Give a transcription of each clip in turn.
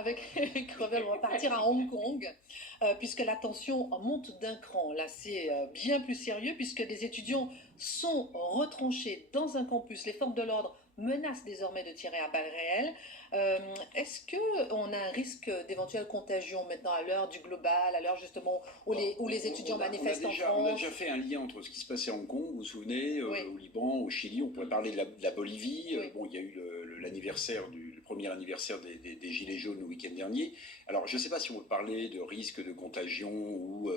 avec Crevel, on va partir à Hong Kong, puisque la tension monte d'un cran. Là, c'est bien plus sérieux, puisque des étudiants sont retranchés dans un campus. Les forces de l'ordre menacent désormais de tirer à balles réelles. Est-ce qu'on a un risque d'éventuelle contagion maintenant à l'heure du global, à l'heure justement où les étudiants manifestent en France? On a déjà fait un lien entre ce qui se passait à Hong Kong, vous vous souvenez, Oui. au Liban, au Chili, on pourrait parler de la Bolivie. Oui. Bon, il y a eu le premier anniversaire des Gilets jaunes le week-end dernier. Alors, je ne sais pas si on veut parler de risque de contagion ou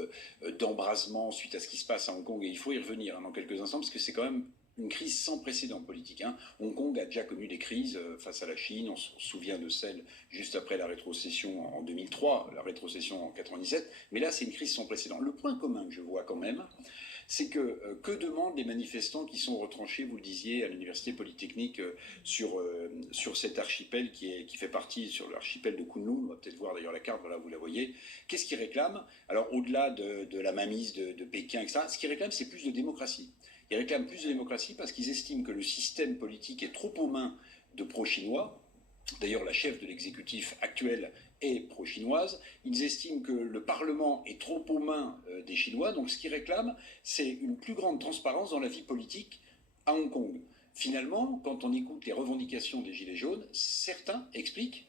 d'embrasement suite à ce qui se passe à Hong Kong, et il faut y revenir dans quelques instants, parce que c'est quand même une crise sans précédent politique. Hong Kong a déjà connu des crises face à la Chine. On se souvient de celle juste après la rétrocession en 2003, la rétrocession en 97. Mais là, c'est une crise sans précédent. Le point commun que je vois quand même, c'est que demandent les manifestants qui sont retranchés, vous le disiez, à l'université polytechnique sur cet archipel qui fait partie sur l'archipel de Kunlun. On va peut-être voir d'ailleurs la carte, voilà, vous la voyez. Qu'est-ce qu'ils réclament? Alors, au-delà de la mainmise de Pékin, etc., ce qu'ils réclament, c'est plus de démocratie. Ils réclament plus de démocratie parce qu'ils estiment que le système politique est trop aux mains de pro-chinois. D'ailleurs, la chef de l'exécutif actuel est pro-chinoise. Ils estiment que le Parlement est trop aux mains des Chinois. Donc ce qu'ils réclament, c'est une plus grande transparence dans la vie politique à Hong Kong. Finalement, quand on écoute les revendications des Gilets jaunes, certains expliquent,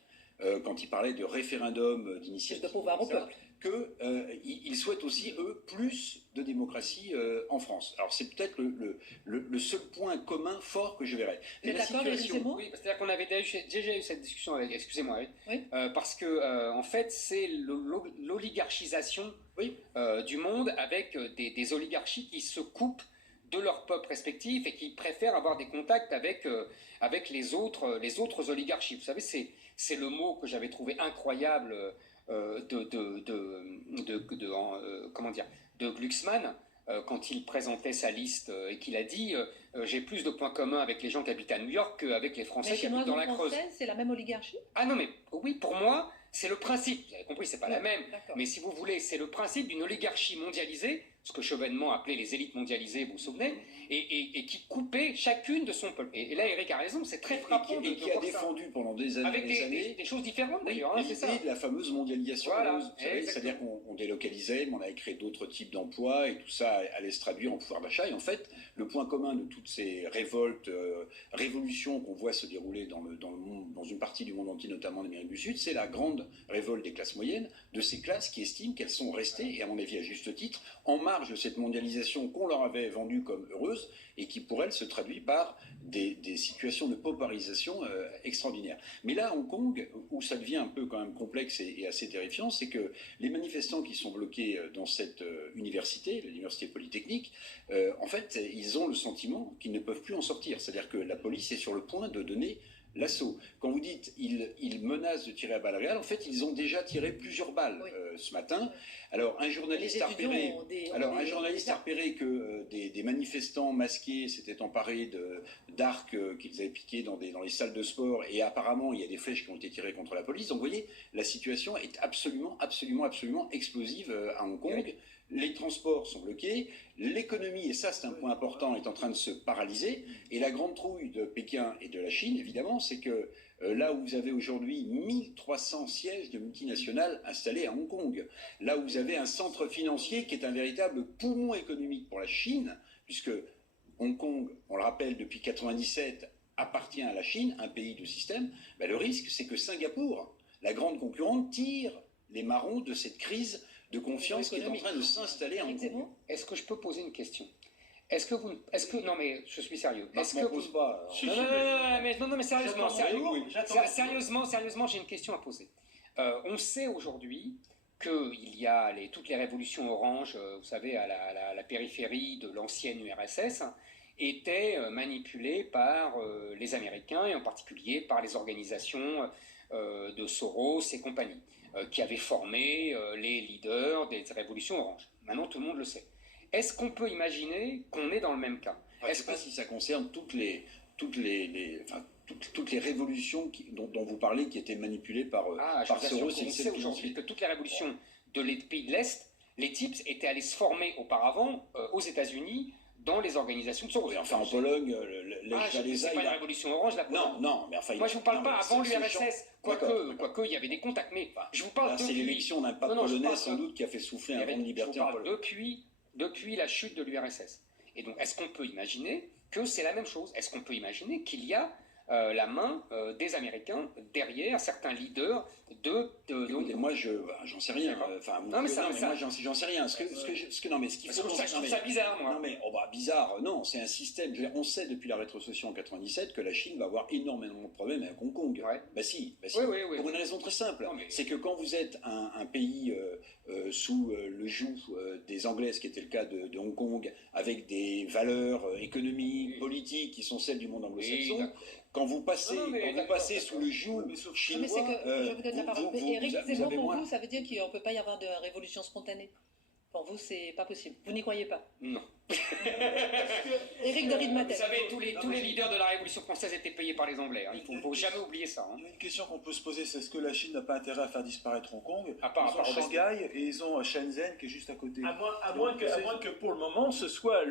quand ils parlaient de référendum d'initiative, de pouvoir au peuple, qu'ils souhaitent aussi, eux, plus de démocratie en France. Alors c'est peut-être le seul point commun fort que je verrais. Mais la situation... Oui, c'est-à-dire qu'on avait déjà eu cette discussion avec, excusez-moi, oui. Parce que en fait c'est l'oligarchisation du monde avec des oligarchies qui se coupent de leurs peuples respectifs et qui préfèrent avoir des contacts avec les autres oligarchies. Vous savez, c'est le mot que j'avais trouvé incroyable de Glucksmann quand il présentait sa liste et qu'il a dit j'ai plus de points communs avec les gens qui habitent à New York qu'avec les Français qui habitent dans la Creuse. C'est la même oligarchie? Ah non, mais oui, pour moi, c'est le principe. Vous avez compris, c'est pas la même. Mais si vous voulez, c'est le principe d'une oligarchie mondialisée, ce que Chevènement appelait les élites mondialisées, vous vous souvenez, et qui coupait chacune de son peuple. Et là, Eric a raison, c'est très frappant. Et qui a défendu pendant des années, avec des choses différentes d'ailleurs. C'est ça. De la fameuse mondialisation. Voilà, c'est-à-dire qu'on délocalisait, mais on avait créé d'autres types d'emplois, et tout ça allait se traduire en pouvoir d'achat. Et en fait, le point commun de toutes ces révoltes, révolutions qu'on voit se dérouler dans une partie du monde entier, notamment en Amérique du Sud, c'est la grande révolte des classes moyennes, de ces classes qui estiment qu'elles sont restées, et à mon avis à juste titre, en marge de cette mondialisation qu'on leur avait vendue comme heureuse, et qui pour elles se traduit par des situations de paupérisation extraordinaires. Mais là, à Hong Kong, où ça devient un peu quand même complexe et assez terrifiant, c'est que les manifestants qui sont bloqués dans cette université, l'université polytechnique, en fait, ils ont le sentiment qu'ils ne peuvent plus en sortir. C'est-à-dire que la police est sur le point de donner l'assaut. Quand vous dites ils menacent de tirer à balles réelles, en fait, ils ont déjà tiré plusieurs balles ce matin. Alors, un journaliste a repéré que des manifestants masqués s'étaient emparés d'arcs qu'ils avaient piqués dans les salles de sport, et apparemment, il y a des flèches qui ont été tirées contre la police. Donc, vous voyez, la situation est absolument explosive à Hong Kong. Oui. Les transports sont bloqués, l'économie, et ça c'est un point important, est en train de se paralyser, et la grande trouille de Pékin et de la Chine, évidemment, c'est que là où vous avez aujourd'hui 1300 sièges de multinationales installés à Hong Kong, là où vous avez un centre financier qui est un véritable poumon économique pour la Chine, puisque Hong Kong, on le rappelle, depuis 1997, appartient à la Chine, un pays de système, ben le risque c'est que Singapour, la grande concurrente, tire les marrons de cette crise de confiance qui est en train de s'installer en Hong Kong. Est-ce que je peux poser une question? Non mais je suis sérieux. Est-ce que pose pas? Non mais sérieusement, j'ai une question à poser. On sait aujourd'hui qu'il y a toutes les révolutions oranges, vous savez, à la périphérie de l'ancienne URSS, étaient manipulées par les Américains, et en particulier par les organisations de Soros et compagnie, qui avaient formé les leaders des révolutions oranges. Maintenant, tout le monde le sait. Est-ce qu'on peut imaginer qu'on est dans le même cas? Je ne sais pas si ça concerne toutes les révolutions dont vous parlez, qui étaient manipulées par Soros. On sait aujourd'hui que toutes les révolutions de les pays de l'Est, les types étaient allés se former auparavant aux États-Unis dans les organisations de sources. Oui, enfin, en Pologne, Lech Walesa, c'est pas une révolution orange, la Pologne. Non, mais enfin... Moi, je vous parle pas avant l'URSS, quoique il y avait des contacts, mais je vous parle depuis... C'est l'élection d'un pape polonais, sans doute, qui a fait souffler un vent de liberté en Pologne. Depuis la chute de l'URSS. Et donc, est-ce qu'on peut imaginer que c'est la même chose? Est-ce qu'on peut imaginer qu'il y a la main des Américains derrière certains leaders Écoutez, moi, j'en sais rien. Enfin, non, mais moi, j'en sais rien. Ce qu'il je faut... trouve ça bizarre, moi. Non, mais bizarre, non, c'est un système. On sait depuis la rétrocession en 97 que la Chine va avoir énormément de problèmes avec Hong Kong. Ouais. Si. Oui. Pour une raison très simple. Mais... C'est que quand vous êtes un pays sous le joug des Anglais, ce qui était le cas de Hong Kong, avec des valeurs économiques, politiques qui sont celles du monde anglo-saxon, quand vous passez, sous le joug chinois, je vous donne la parole. Éric Zemmour, pour vous, ça veut dire qu'il ne peut pas y avoir de révolution spontanée? Pour vous, c'est pas possible. Vous n'y croyez pas? Non. Éric de Ridmatel. Vous savez, tous les leaders de la Révolution française étaient payés par les Anglais. Il ne faut jamais oublier ça. Il y a une question qu'on peut se poser, c'est est-ce que la Chine n'a pas intérêt à faire disparaître Hong Kong? À part Shanghai et ils ont Shenzhen qui est juste à côté. À moins que pour le moment ce soit